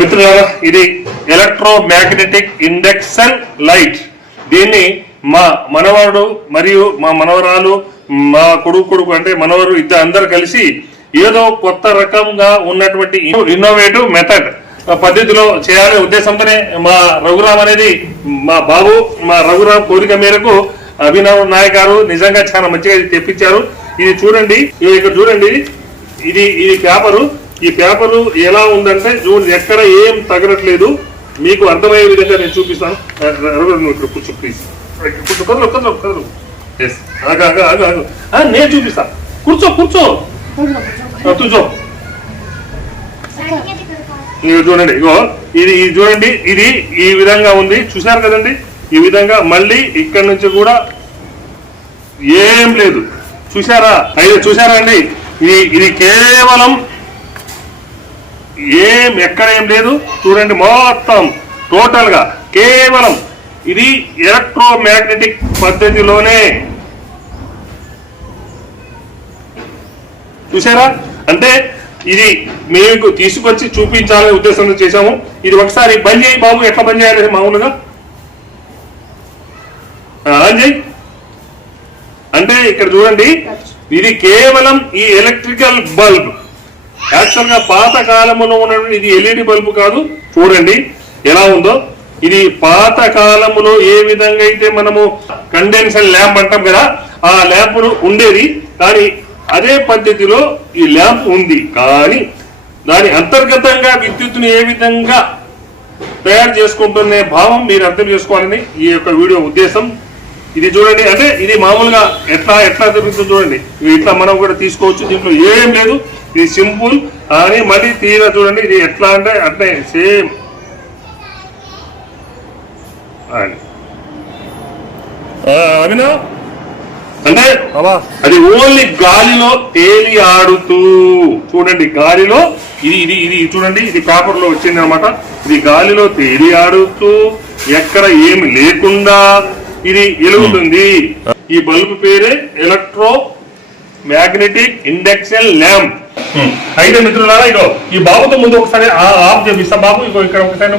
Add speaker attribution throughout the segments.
Speaker 1: మిత్రులారా ఇది electro magnetic induction light దీన్ని మా మనవరుడు మరియు మా మనవరాలు మా కొడుకు కొడుకు అంటే మనవరు ఇద్దరు అందరు కలిసి ఏదో కొత్త రకంగా ఉన్నటువంటి ఇన్నోవేటివ్ మెథడ్ పద్ధతిలో చేయాలనే ఉద్దేశంతోనే మా రఘురామ్ అనేది మా బాబు మా రఘురామ్ కోరిక మేరకు అభినవ్ నాయక్ గారు నిజంగా చాలా మంచిగా ఇది తెప్పించారు. ఇది చూడండి ఇది ఇక్కడ చూడండి ఇది ఇది పేపరు. ఈ పేపరు ఎలా ఉందంటే చూడండి ఎక్కడ ఏం తగలట్లేదు. మీకు అర్థమయ్యే విధంగా నేను చూపిస్తాను. ఇక్కడ కూర్చో ప్లీజ్ కూర్చో కదలు కదలు కదలు ఎస్ ఆగు ఆ, నేను చూపిస్తా. కూర్చో కూర్చో. ఆ, కూర్చో. చూడండి ఇగో ఇది ఇది చూడండి ఇది ఈ విధంగా ఉంది. చూశారు కదండి? ఈ విధంగా మళ్ళీ ఇక్కడ నుంచి కూడా ఏం లేదు. చూసారా అయితే చూశారా అండి? ఇది ఇది కేవలం ఏం ఎక్కడ ఏం లేదు. చూడండి మొత్తం టోటల్గా కేవలం ఇది ఎలక్ట్రోమాగ్నెటిక్ పద్ధతిలోనే. చూసారా అంటే ఇది మీకు తీసుకొచ్చి చూపించాలనే ఉద్దేశంతో చేశాము. ఇది ఒకసారి బంద్ చేయి బాబు. ఎట్లా బంద్ చేయాలి? మామూలుగా? ఆన్ చేయి. అంటే ఇక్కడ చూడండి ఇది కేవలం ఈ ఎలక్ట్రికల్ బల్బ్ యాక్చువల్గా పాత కాలంలో ఉన్నటువంటి ఇది ఎల్ఈడి బల్బు కాదు. చూడండి ఎలా ఉందో. ఇది పాత కాలంలో ఏ విధంగా అయితే మనము కండెన్సర్ ల్యాంప్ అంటాం కదా ఆ ల్యాంప్ ఉండేది. కానీ అదే పద్ధతిలో ఈ ల్యాంప్ ఉంది. కానీ దాని అంతర్గతంగా విద్యుత్తుని ఏ విధంగా తయారు చేసుకుంటున్న భావం మీరు అర్థం చేసుకోవాలని ఈ యొక్క వీడియో ఉద్దేశం. ఇది చూడండి అంటే ఇది మామూలుగా ఎట్లా ఎట్లా జరుగుతుందో చూడండి. ఇట్లా మనం కూడా తీసుకోవచ్చు దీంట్లో ఏం లేదు. ఇది సింపుల్ కానీ మళ్ళీ తీరా చూడండి ఇది ఎట్లా అంటే అంటే సేమ్. అవినా? అంటే అది ఓన్లీ గాలిలో తేలి ఆడుతూ చూడండి గాలిలో ఇది ఇది ఇది చూడండి ఇది పేపర్లో వచ్చింది అనమాట ఇది గాలిలో తేలి ఆడుతూ ఎక్కడ ఏమి లేకుండా ఇది ఎలుగుతుంది ఈ బల్బ్ పేరే ఎలక్ట్రో మ్యాగ్నెటిక్ ఇండక్షన్ ల్యాంప్. అయితే మిత్రులారా ఇగో ఈ బాబుతో ముందు ఒకసారి ఆ- ఆఫ్ చేపిస్తా బాబు ఇగో ఇక్కడ ఒకసారి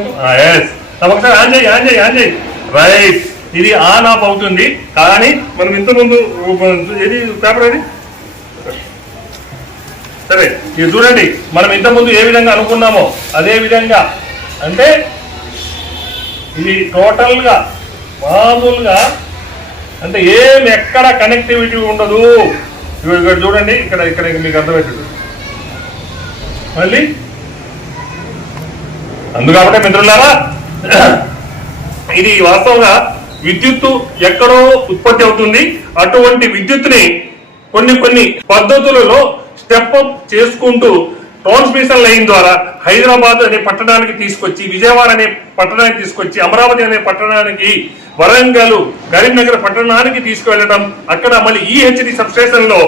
Speaker 1: ఒకసారి ఆన్ చేయి ఆన్ చేయి ఆన్ చేయి. రైట్ ఇది ఆన్ ఆఫ్ అవుతుంది. కానీ మనం ఇంత ముందు ఇది పేపర్ అది? సరే ఇది చూడండి. మనం ఇంత ముందు ఏ విధంగా అనుకున్నామో అదే విధంగా. అంటే ఇది టోటల్గా మామూలుగా అంటే ఏం ఎక్కడ కనెక్టివిటీ ఉండదు. ఇక్కడ చూడండి ఇక్కడ ఇక్కడ మీకు అర్థమవుతుంది మళ్ళీ? అందుకాబట్టే మిత్రులారా ఇది వాస్తవంగా విద్యుత్తు ఎక్కడో ఉత్పత్తి అవుతుంది. అటువంటి విద్యుత్ని కొన్ని కొన్ని పద్ధతులలో స్టెప్ అప్ చేసుకుంటూ ట్రాన్స్మిషన్ లైన్ ద్వారా హైదరాబాద్ అనే పట్టణానికి తీసుకొచ్చి విజయవాడ అనే పట్టణానికి తీసుకొచ్చి అమరావతి అనే పట్టణానికి వరంగల్ కరీంనగర్ పట్టణానికి తీసుకువెళ్ళడం అక్కడ మళ్ళీ ఈ HD సబ్స్టేషన్లో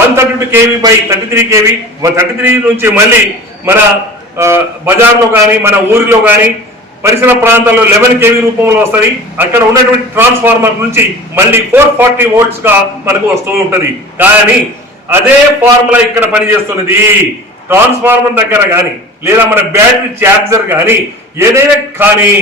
Speaker 1: one thirty two KV by thirty three KV thirty three నుంచి మళ్ళీ మన బజార్లో కానీ మన ఊరిలో కానీ పరిసర ప్రాంతాల్లో లెవెన్ కేవీ రూపంలో వస్తుంది. అక్కడ ఉన్నటువంటి ట్రాన్స్ఫార్మర్ నుంచి మళ్ళీ ఫోర్ ఫార్టీ వోల్ట్స్గా మనకు వస్తూ ఉంటది. కానీ అదే ఫార్ములా ఇక్కడ పనిచేస్తున్నది. ట్రాన్స్ఫార్మర్ దగ్గర కానీ లేదా మన బ్యాటరీ ఛార్జర్ కానీ ఏదైనా కానీ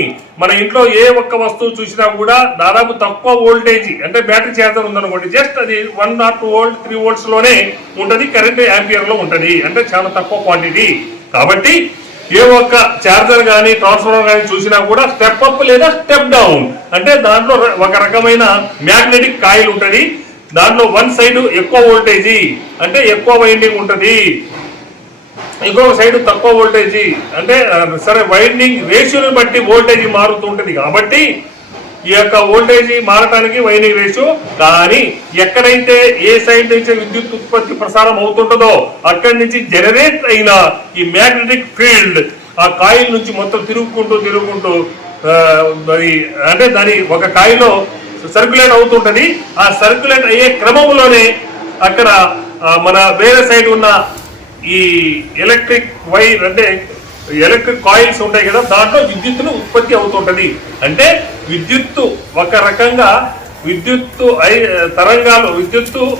Speaker 1: మన ఇంట్లో ఏ ఒక్క వస్తువు చూసినా కూడా దాదాపు తక్కువ వోల్టేజ్ అంటే బ్యాటరీ ఛార్జర్ ఉందనుకోండి జస్ట్ అది one not two volt three వోల్ట్స్లోనే ఉంటుంది కరెంటు కరెంట్ ఉంటుంది అంటే చాలా తక్కువ క్వాంటిటీ. కాబట్టి ఏ ఒక్క ఛార్జర్ కానీ ట్రాన్స్ఫార్మర్ కానీ చూసినా కూడా స్టెప్ అప్ లేదా స్టెప్ డౌన్ అంటే దాంట్లో ఒక రకమైన మ్యాగ్నెటిక్ కాయిల్ ఉంటది దాంట్లో వన్ సైడ్ ఎక్కువ వోల్టేజీ అంటే ఎక్కువ వైండింగ్ ఉంటుంది. ఇంకొక సైడ్ తక్కువ వోల్టేజీ అంటే సరే వైండింగ్ రేషియోని బట్టి వోల్టేజీ మారుతూ ఉంటుంది కాబట్టి ఈ యొక్క వోల్టేజీ మారటానికి వైండింగ్ రేషియో కానీ ఎక్కడైతే ఏ సైడ్ నుంచి విద్యుత్ ఉత్పత్తి ప్రసారం అవుతుంటుందో అక్కడి నుంచి జనరేట్ అయిన ఈ మ్యాగ్నెటిక్ ఫీల్డ్ ఆ కాయిల్ నుంచి మొత్తం తిరుగుకుంటూ తిరుగుకుంటూ మరి అంటే దాని ఒక కాయిలో సర్క్యులేట్ అవుతుంటది. ఆ సర్క్యులేట్ అయ్యే క్రమంలోనే అక్కడ మన వేరే సైడ్ ఉన్న ఈ ఎలక్ట్రిక్ వైర్ అంటే ఎలక్ట్రిక్ కాయిల్స్ ఉంటాయి కదా దాంట్లో విద్యుత్తును ఉత్పత్తి అవుతుంటది. అంటే విద్యుత్తు ఒక రకంగా విద్యుత్తు ఐ- తరంగాలు విద్యుత్తు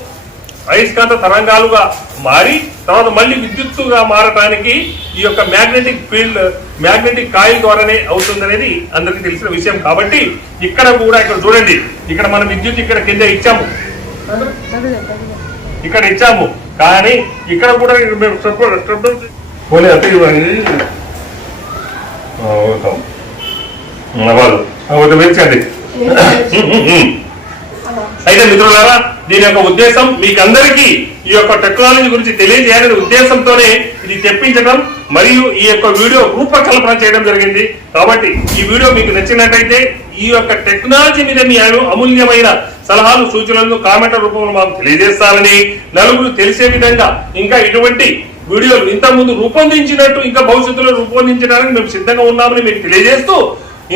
Speaker 1: అయస్కాంత తరంగాలుగా మారి తర్వాత మళ్ళీ విద్యుత్తుగా మారటానికి ఈ యొక్క మ్యాగ్నెటిక్ ఫీల్డ్ మ్యాగ్నెటిక్ కాయిల్ ద్వారానే అవుతుందనేది అందరికీ తెలిసిన విషయం. కాబట్టి ఇక్కడ కూడా ఇక్కడ చూడండి ఇక్కడ మనం విద్యుత్ ఇక్కడ కింద ఇచ్చాము. ఇక్కడ ఇచ్చాము. కానీ ఇక్కడ కూడా మేము స్టెప్ స్టెప్ పోనీ అంతే అవుతాం. అవుతుంది పెంచండి అయితే మిత్రులారా దీని యొక్క ఉద్దేశం మీకు అందరికీ ఈ యొక్క టెక్నాలజీ గురించి తెలియజేయాలనే ఉద్దేశంతోనే ఇది తెప్పించడం మరియు ఈ యొక్క వీడియో రూపకల్పన చేయడం జరిగింది. కాబట్టి ఈ వీడియో మీకు నచ్చినట్టయితే ఈ యొక్క టెక్నాలజీ మీద మీ అమూల్యమైన సలహాలు సూచనలను కామెంట్ల రూపంలో మాకు తెలియజేస్తారని నలుగురు తెలిసే విధంగా ఇంకా ఇటువంటి వీడియోలు ఇంత ముందు రూపొందించినట్టు ఇంకా భవిష్యత్తులో రూపొందించడానికి మేము సిద్ధంగా ఉన్నామని మీకు తెలియజేస్తూ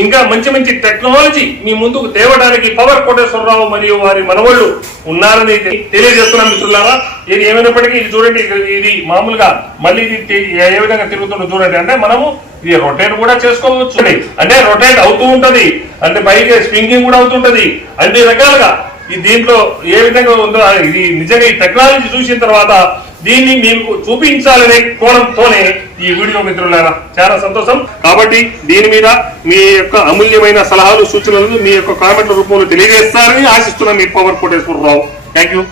Speaker 1: ఇంకా మంచి మంచి టెక్నాలజీ మీ ముందుకు తేవడానికి పవర్ కోటేశ్వరరావు మరియు వారి మనవళ్ళు ఉన్నారని తెలియజేస్తున్నాం మిత్రులారా. ఇది ఏమైనప్పటికీ ఇది చూడండి ఇది- మామూలుగా మళ్ళీ ఇది ఏ విధంగా తిరుగుతుందో చూడండి. అంటే మనము ఇది రొటేట్ కూడా చేసుకోవచ్చు. అంటే రొటేట్ అవుతూ ఉంటది. అంటే పైకి స్వింగింగ్ కూడా అవుతుంటది. అన్ని రకాలుగా ఈ దీంట్లో ఏ విధంగా ఉందో ఇది నిజంగా ఈ టెక్నాలజీ చూసిన తర్వాత దీన్ని మీకు చూపించాలనే కోణంతోనే ఈ వీడియో మిత్రులారా చాలా సంతోషం. కాబట్టి దీని మీద మీ యొక్క అమూల్యమైన సలహాలు సూచనలు మీ యొక్క కామెంట్ల రూపంలో తెలియజేస్తారని ఆశిస్తున్నాం మీ పవర్ కోటేశ్వరరావు థ్యాంక్ యూ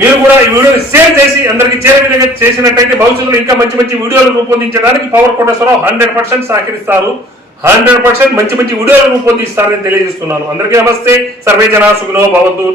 Speaker 1: మీరు కూడా ఈ వీడియోని షేర్ చేసి అందరికి చేరే విధంగా చేసినట్టయితే భవిష్యత్తులో ఇంకా మంచి మంచి వీడియోలు రూపొందించడానికి పవర్ కోటేశ్వరరావు హండ్రెడ్ పర్సెంట్ సహకరిస్తారు. హండ్రెడ్ పర్సెంట్ మంచి మంచి వీడియోలు రూపొందిస్తారని తెలియజేస్తున్నాను. అందరికీ నమస్తే. సర్వే జనా సుఖినో భవంతు.